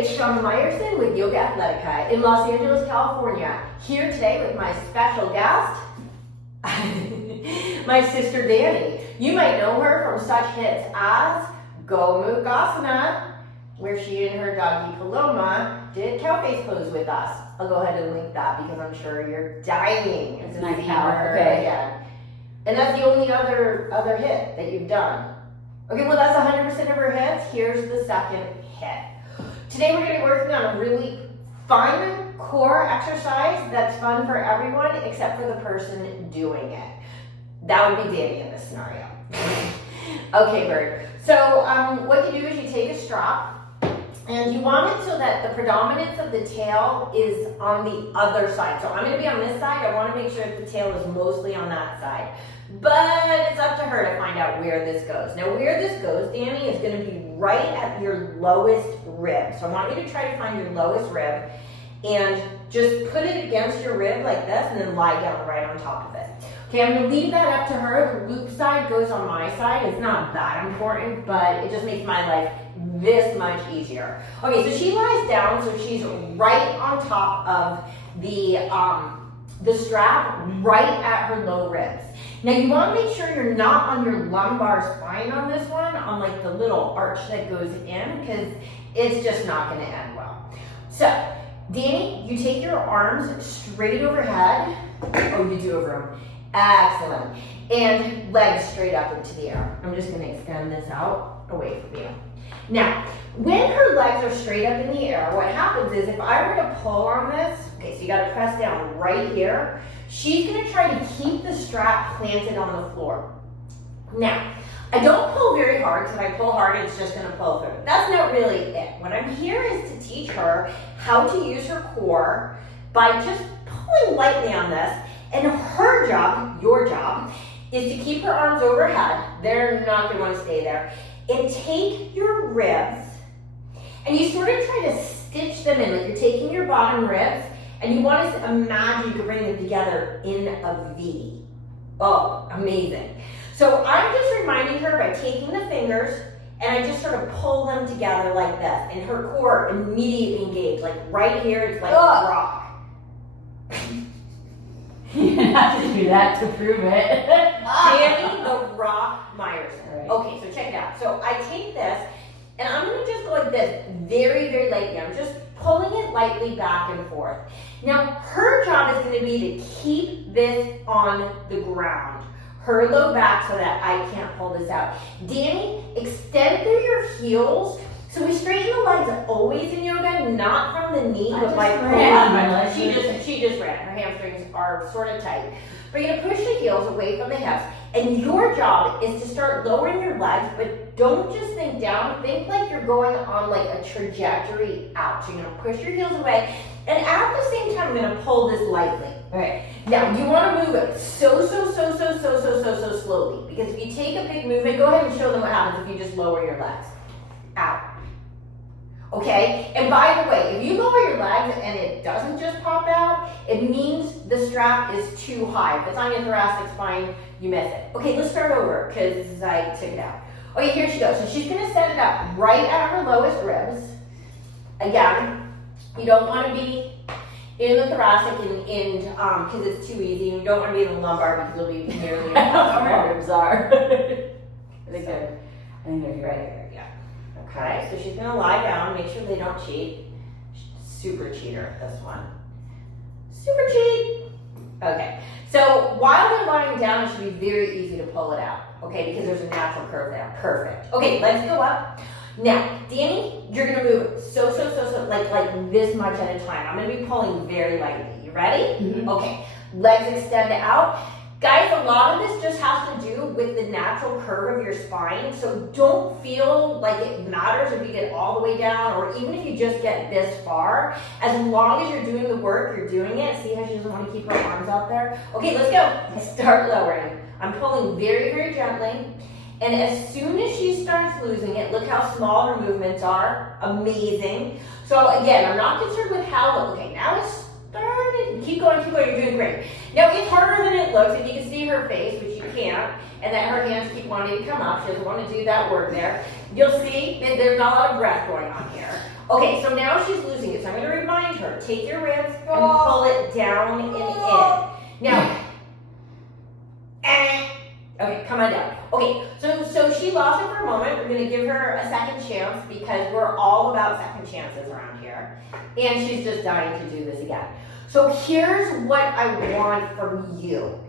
it's Shana Meyerson with YOGAthletica in Los Angeles, California. Here today with my special guest, my sister Danny. You might know her from such hits as YOGAthletica, where she and her doggy Paloma did cow face pose with us. I'll go ahead and link that because I'm sure you're dying to see her again. And that's the only other hit that you've done. Okay, well that's 100% of her hits. Here's the second hit. Today we're going to be working on a really fun core exercise that's fun for everyone except for the person doing it. That would be Danny in this scenario. Okay, Bird. So what you do is you take a strap and you want it so that the predominance of the tail is on the other side. So I'm going to be on this side. I want to make sure that the tail is mostly on that side. But it's up to her to find out where this goes. Now where this goes, Danny, is going to be right at your lowest rib. So I want you to try to find your lowest rib and just put it against your rib like this and then lie down right on top of it. Okay, I'm going to leave that up to her. The loop side goes on my side. It's not that important, but it just makes my life this much easier. Okay, so she lies down, so she's right on top of the strap, right at her low ribs. Now you want to make sure you're not on your lumbar spine on this one, on like the little arch that goes in, because it's just not going to end well. So, Danny, you take your arms straight overhead. Oh, you do over them. Excellent. And legs straight up into the air. I'm just going to extend this out away from you. Now, when her legs are straight up in the air, what happens is if I were to pull on this, okay, so you got to press down right here, she's going to try to keep the strap planted on the floor. Now, I don't pull very hard, because if I pull hard, it's just going to pull through. That's not really it. What I'm here is to teach her how to use her core by just pulling lightly on this, and her job, your job, is to keep her arms overhead. They're not going to want to stay there. And take your ribs, and you sort of try to stitch them in, like you're taking your bottom ribs, and you want to imagine you can bring them together in a V. Oh, amazing. So I'm just reminding her by taking the fingers, and I just sort of pull them together like this, and her core immediately engaged. Like right here, it's like a rock. You have to do that to prove it. Danny the Rock Meyerson. Right. Okay, so check it out. So I take this, and I'm going to just go like this, very, very lightly. I'm just pulling it lightly back and forth. Now, her job is going to be to keep this on the ground. Her low back so that I can't pull this out. Danny, extend through your heels. So we straighten the legs always in yoga, not from the knee, but by my legs. She just ran. Her hamstrings are sort of tight. But you're gonna push the heels away from the hips, and your job is to start lowering your legs, but don't just think down. Think like you're going on like a trajectory out. So you're gonna push your heels away, and at the same time, I'm gonna pull this lightly. Right. Now you want to move it so slowly, because if you take a big movement, go ahead and show them what happens if you just lower your legs. Out. Okay, and by the way, if you lower your legs and it doesn't just pop out, it means the strap is too high. If it's on your thoracic spine, you miss it. Okay, let's start over because I took it out. Okay, here she goes. So she's going to set it up right at her lowest ribs. Again, you don't want to be in the thoracic because it's too easy. You don't want to be in the lumbar because it'll be nearly impossible. My ribs are. I think they're right here. Yeah. Okay, so she's gonna lie down, make sure they don't cheat. Super cheater, this one. Super cheat. Okay, so while they're lying down, it should be very easy to pull it out. Okay, because there's a natural curve there. Perfect. Okay, legs go up. Now, Danny, you're gonna move so, like this much at a time. I'm gonna be pulling very lightly. You ready? Mm-hmm. Okay, legs extend out. Guys, a lot of this just has to do with the natural curve of your spine, so don't feel like it matters if you get all the way down or even if you just get this far. As long as you're doing the work, you're doing it. See how she doesn't want to keep her arms out there? Okay, let's go. Start lowering. I'm pulling very, very gently, and as soon as she starts losing it, look how small her movements are. Amazing. So again, I'm not concerned with how, okay, now it's started. Keep going, you're doing great. Now it's harder than it looks. If you can see her face, which you can't, and that her hands keep wanting to come up. She doesn't want to do that work there. You'll see that there's not a lot of breath going on here. Okay, so now she's losing it. So I'm going to remind her, take your ribs and pull it down and in. Now, okay, come on down. Okay, so she lost it for a moment. We're going to give her a second chance because we're all about second chances around here. And she's just dying to do this again. So here's what I want from you.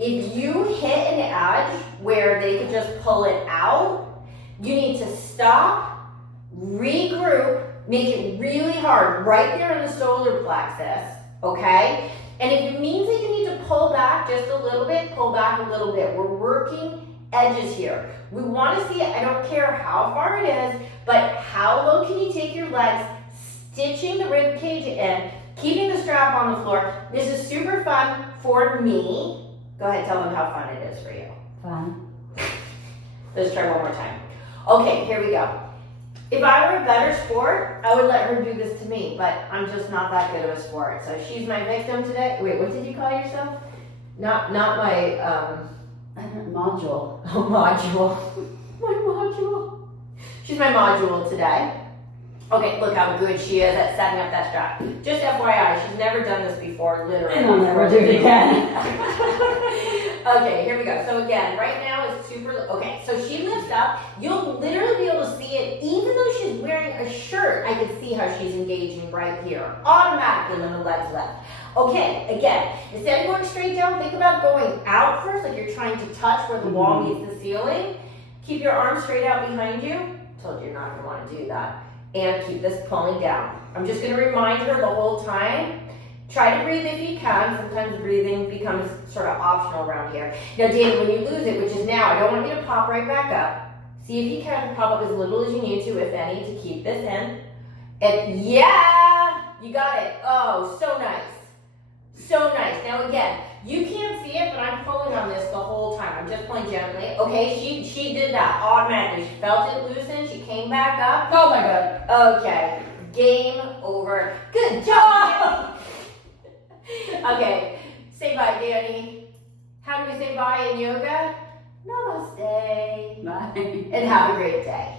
If you hit an edge where they could just pull it out, you need to stop, regroup, make it really hard right there in the solar plexus, okay? And if it means that you need to pull back just a little bit, pull back a little bit. We're working edges here. We want to see it. I don't care how far it is, but how low can you take your legs, stitching the rib cage in, keeping the strap on the floor. This is super fun for me. Go ahead, tell them how fun it is for you. Fun. Let's try one more time. Okay, here we go. If I were a better sport, I would let her do this to me, but I'm just not that good of a sport. So she's my victim today. Wait, what did you call yourself? Not my, Module. oh, module. My module. She's my module today. Okay, look how good she is at setting up that strap. Just FYI, she's never done this before, literally. And I'll never do it again. Okay, here we go. So again, right now it's super, okay, so she lifts up. You'll literally be able to see it, even though she's wearing a shirt, I can see how she's engaging right here, automatically when the legs lift. Okay, again, instead of going straight down, think about going out first, like you're trying to touch where the wall meets the ceiling. Keep your arms straight out behind you. Told you you're not gonna wanna do that. And keep this pulling down. I'm just gonna remind her the whole time. Try to breathe if you can. Sometimes breathing becomes sort of optional around here. Now, David, when you lose it, which is now, I don't want you to pop right back up. See if you can pop up as little as you need to, if any, to keep this in. And yeah, you got it. Oh, so nice. So nice. Now again, you can't see it, but I'm pulling on this the whole time. I'm just pulling gently. Okay, she did that automatically. She felt it loosen. She came back up. Oh my God. Okay, game over. Good job. Okay, say bye, Danny. How do we say bye in yoga? Namaste. Bye. And have a great day.